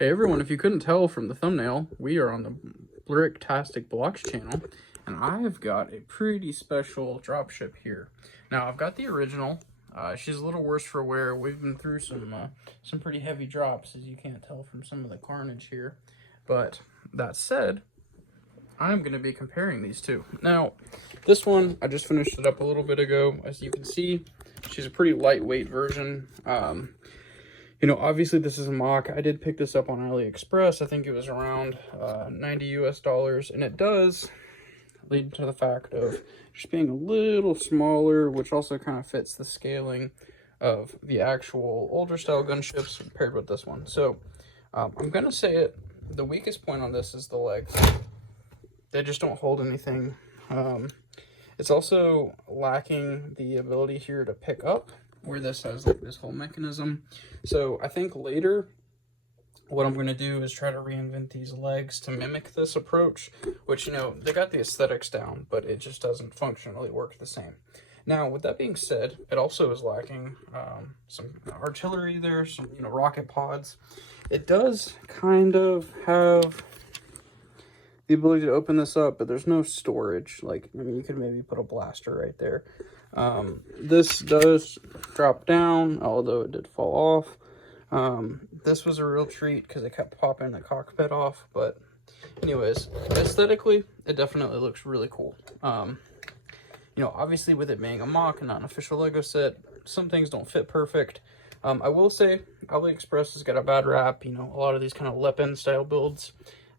Hey everyone, if you couldn't tell from the thumbnail, we are on the Bricktastic Blocks channel, and I've got a pretty special dropship here. Now, I've got the original. She's a little worse for wear. We've been through some pretty heavy drops, as you can't tell from some of the carnage here. But that said, I'm going to be comparing these two. Now, this one, I just finished it up a little bit ago. As you can see, she's a pretty lightweight version. You know, obviously this is a mock. I did pick this up on AliExpress. I think it was around 90 US dollars, and it does lead to the fact of just being a little smaller, which also kind of fits the scaling of the actual older style gunships paired with this one. So I'm gonna say it, the weakest point on this is the legs. They just don't hold anything. It's also lacking the ability here to pick up, where this has like this whole mechanism. So I think later what I'm going to do is try to reinvent these legs to mimic this approach, which, you know, they got the aesthetics down, but it just doesn't functionally work the same. Now, with that being said, it also is lacking some artillery there, some, you know, rocket pods. It does kind of have the ability to open this up, but there's no storage. Like, I mean, you could maybe put a blaster right there. This does drop down, although it did fall off. This was a real treat because it kept popping the cockpit off, but anyways, aesthetically, it definitely looks really cool. You know, obviously with it being a mock and not an official Lego set, some things don't fit perfect. I will say AliExpress has got a bad rap. You know, a lot of these kind of LAAT style builds,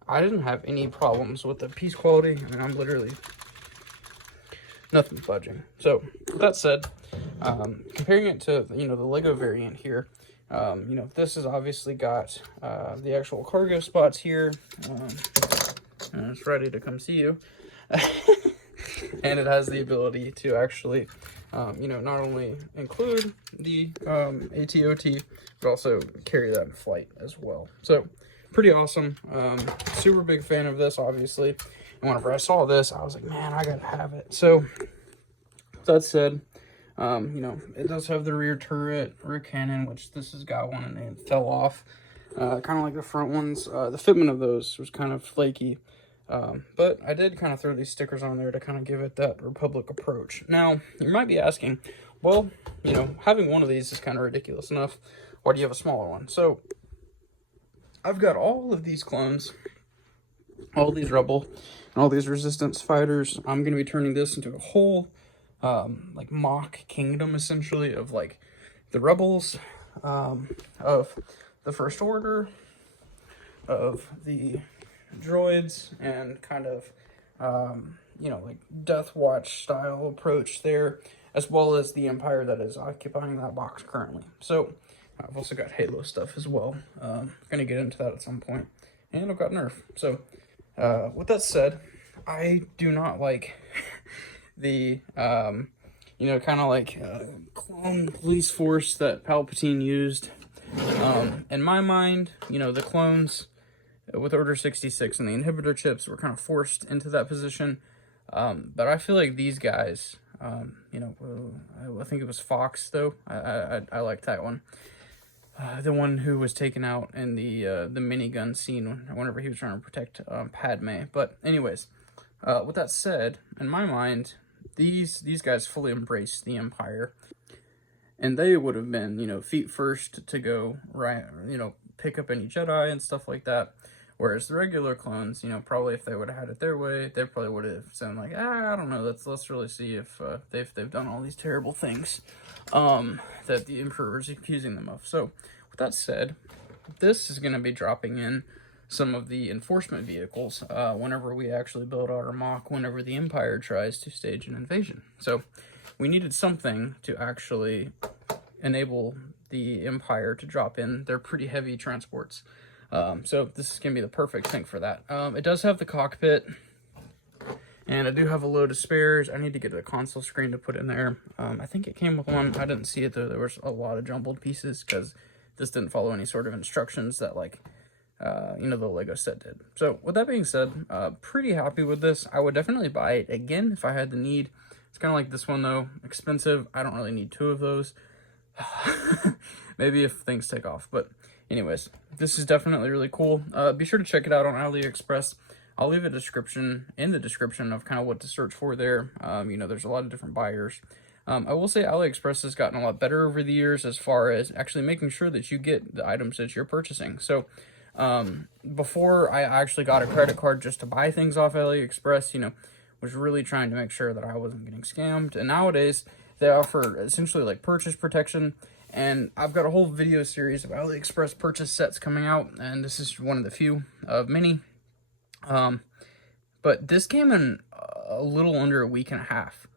I didn't have any problems with the piece quality. I mean, I'm literally nothing budging. So that said, comparing it to, you know, the Lego variant here, you know, this has obviously got the actual cargo spots here, and it's ready to come see you. And it has the ability to actually, you know, not only include the ATOT, but also carry that in flight as well. So pretty awesome. Super big fan of this, obviously. And whenever I saw this, I was like, man, I gotta have it. So that said, you know, it does have the rear turret, rear cannon, which this has got one and it fell off. Kind of like the front ones. The fitment of those was kind of flaky. But I did kind of throw these stickers on there to kind of give it that Republic approach. Now, you might be asking, well, you know, having one of these is kind of ridiculous enough. Why do you have a smaller one? So I've got all of these clones, all these Rebel, and all these Resistance fighters. I'm going to be turning this into a whole, like, mock kingdom, essentially, of, like, the Rebels, of the First Order, of the droids, and kind of, you know, like, Death Watch style approach there, as well as the Empire that is occupying that box currently. So I've also got Halo stuff as well. Gonna get into that at some point. And I've got Nerf. So with that said, I do not like the, you know, kind of like clone police force that Palpatine used. In my mind, you know, the clones with Order 66 and the inhibitor chips were kind of forced into that position. But I feel like these guys, you know, I think it was Fox, though. I like that one. The one who was taken out in the minigun scene whenever he was trying to protect Padme. But anyways, with that said, in my mind, these guys fully embraced the Empire, and they would have been, you know, feet first to go right, you know, pick up any Jedi and stuff like that. Whereas the regular clones, you know, probably if they would have had it their way, they probably would have said like, I don't know, let's really see if they've done all these terrible things that the Emperor is accusing them of. So with that said, this is going to be dropping in some of the enforcement vehicles whenever we actually build out our mock, whenever the Empire tries to stage an invasion. So we needed something to actually enable the Empire to drop in their pretty heavy transports. So this is going to be the perfect thing for that. It does have the cockpit, and I do have a load of spares. I need to get a console screen to put in there. I think it came with one. I didn't see it, though. There was a lot of jumbled pieces because this didn't follow any sort of instructions that, like, you know, the Lego set did. So with that being said, pretty happy with this. I would definitely buy it again if I had the need. It's kind of like this one, though. Expensive. I don't really need two of those. Maybe if things take off. But anyways, this is definitely really cool. Be sure to check it out on AliExpress. I'll leave a description in the description of kind of what to search for there. You know, there's a lot of different buyers. I will say AliExpress has gotten a lot better over the years as far as actually making sure that you get the items that you're purchasing. So before I actually got a credit card just to buy things off AliExpress, you know, was really trying to make sure that I wasn't getting scammed. And nowadays they offer essentially like purchase protection. And I've got a whole video series of AliExpress purchase sets coming out, and this is one of the few of many. But this came in a little under a week and a half,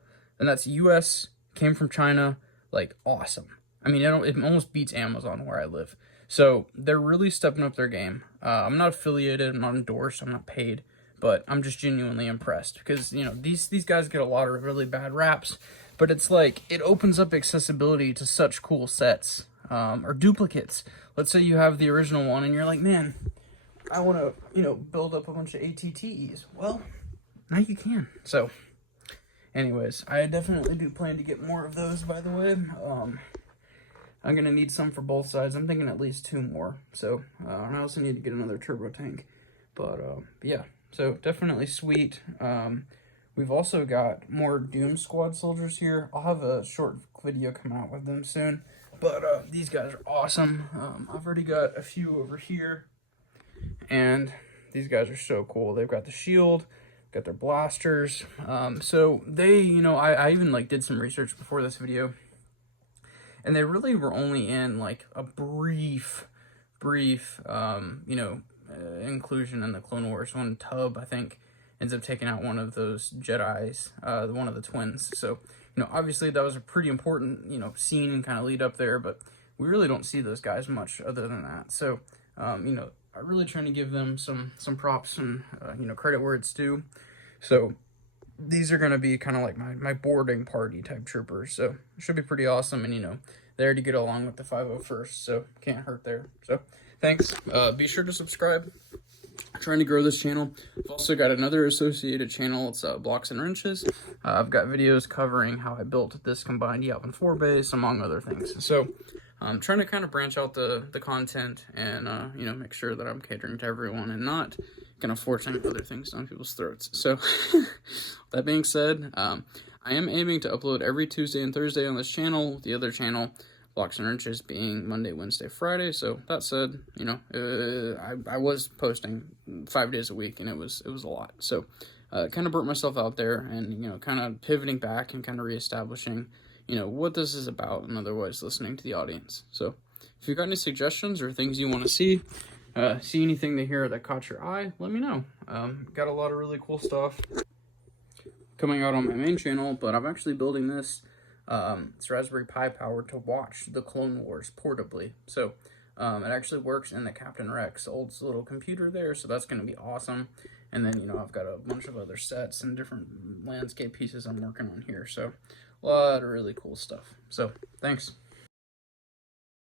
and that's US, came from China, like awesome. I mean, it almost beats Amazon where I live. So they're really stepping up their game. I'm not affiliated, I'm not endorsed, I'm not paid, but I'm just genuinely impressed because, you know, these guys get a lot of really bad raps, but it's like, it opens up accessibility to such cool sets, or duplicates. Let's say you have the original one and you're like, man, I want to, you know, build up a bunch of ATTEs. Well, now you can. So, anyways, I definitely do plan to get more of those, by the way. I'm going to need some for both sides. I'm thinking at least 2 more. So, I also need to get another turbo tank. But, yeah, so definitely sweet. We've also got more Doom Squad soldiers here. I'll have a short video coming out with them soon. But, these guys are awesome. I've already got a few over here. And these guys are so cool. They've got the shield, got their blasters. So they, you know, I even like did some research before this video, and they really were only in like a brief, you know, inclusion in the Clone Wars. One Tub, I think, ends up taking out one of those Jedis, one of the twins. So, you know, obviously that was a pretty important, you know, scene and kind of lead up there, but we really don't see those guys much other than that. So, you know, I'm really trying to give them some props and, you know, credit where it's due. So these are going to be kind of like my boarding party type troopers. So it should be pretty awesome. And, you know, there to get along with the 501st. So can't hurt there. So thanks. Be sure to subscribe. I'm trying to grow this channel. I've also got another associated channel. It's Blocks and Wrenches. I've got videos covering how I built this combined Yavin 4 base, among other things. So I'm trying to kind of branch out the content and, you know, make sure that I'm catering to everyone and not kind of forcing other things down people's throats. So that being said, I am aiming to upload every Tuesday and Thursday on this channel. The other channel, Blocks and Wrenches, being Monday, Wednesday, Friday. So that said, you know, I was posting 5 days a week, and it was a lot. So kind of burnt myself out there, and, you know, kind of pivoting back and kind of reestablishing, you know, what this is about, and otherwise listening to the audience. So if you've got any suggestions or things you want to see anything to hear that caught your eye, let me know. Got a lot of really cool stuff coming out on my main channel, but I'm actually building this. It's Raspberry Pi powered to watch the Clone Wars portably. So it actually works in the Captain Rex old little computer there, so that's going to be awesome. And then, you know, I've got a bunch of other sets and different landscape pieces I'm working on here. So a lot of really cool stuff. So thanks.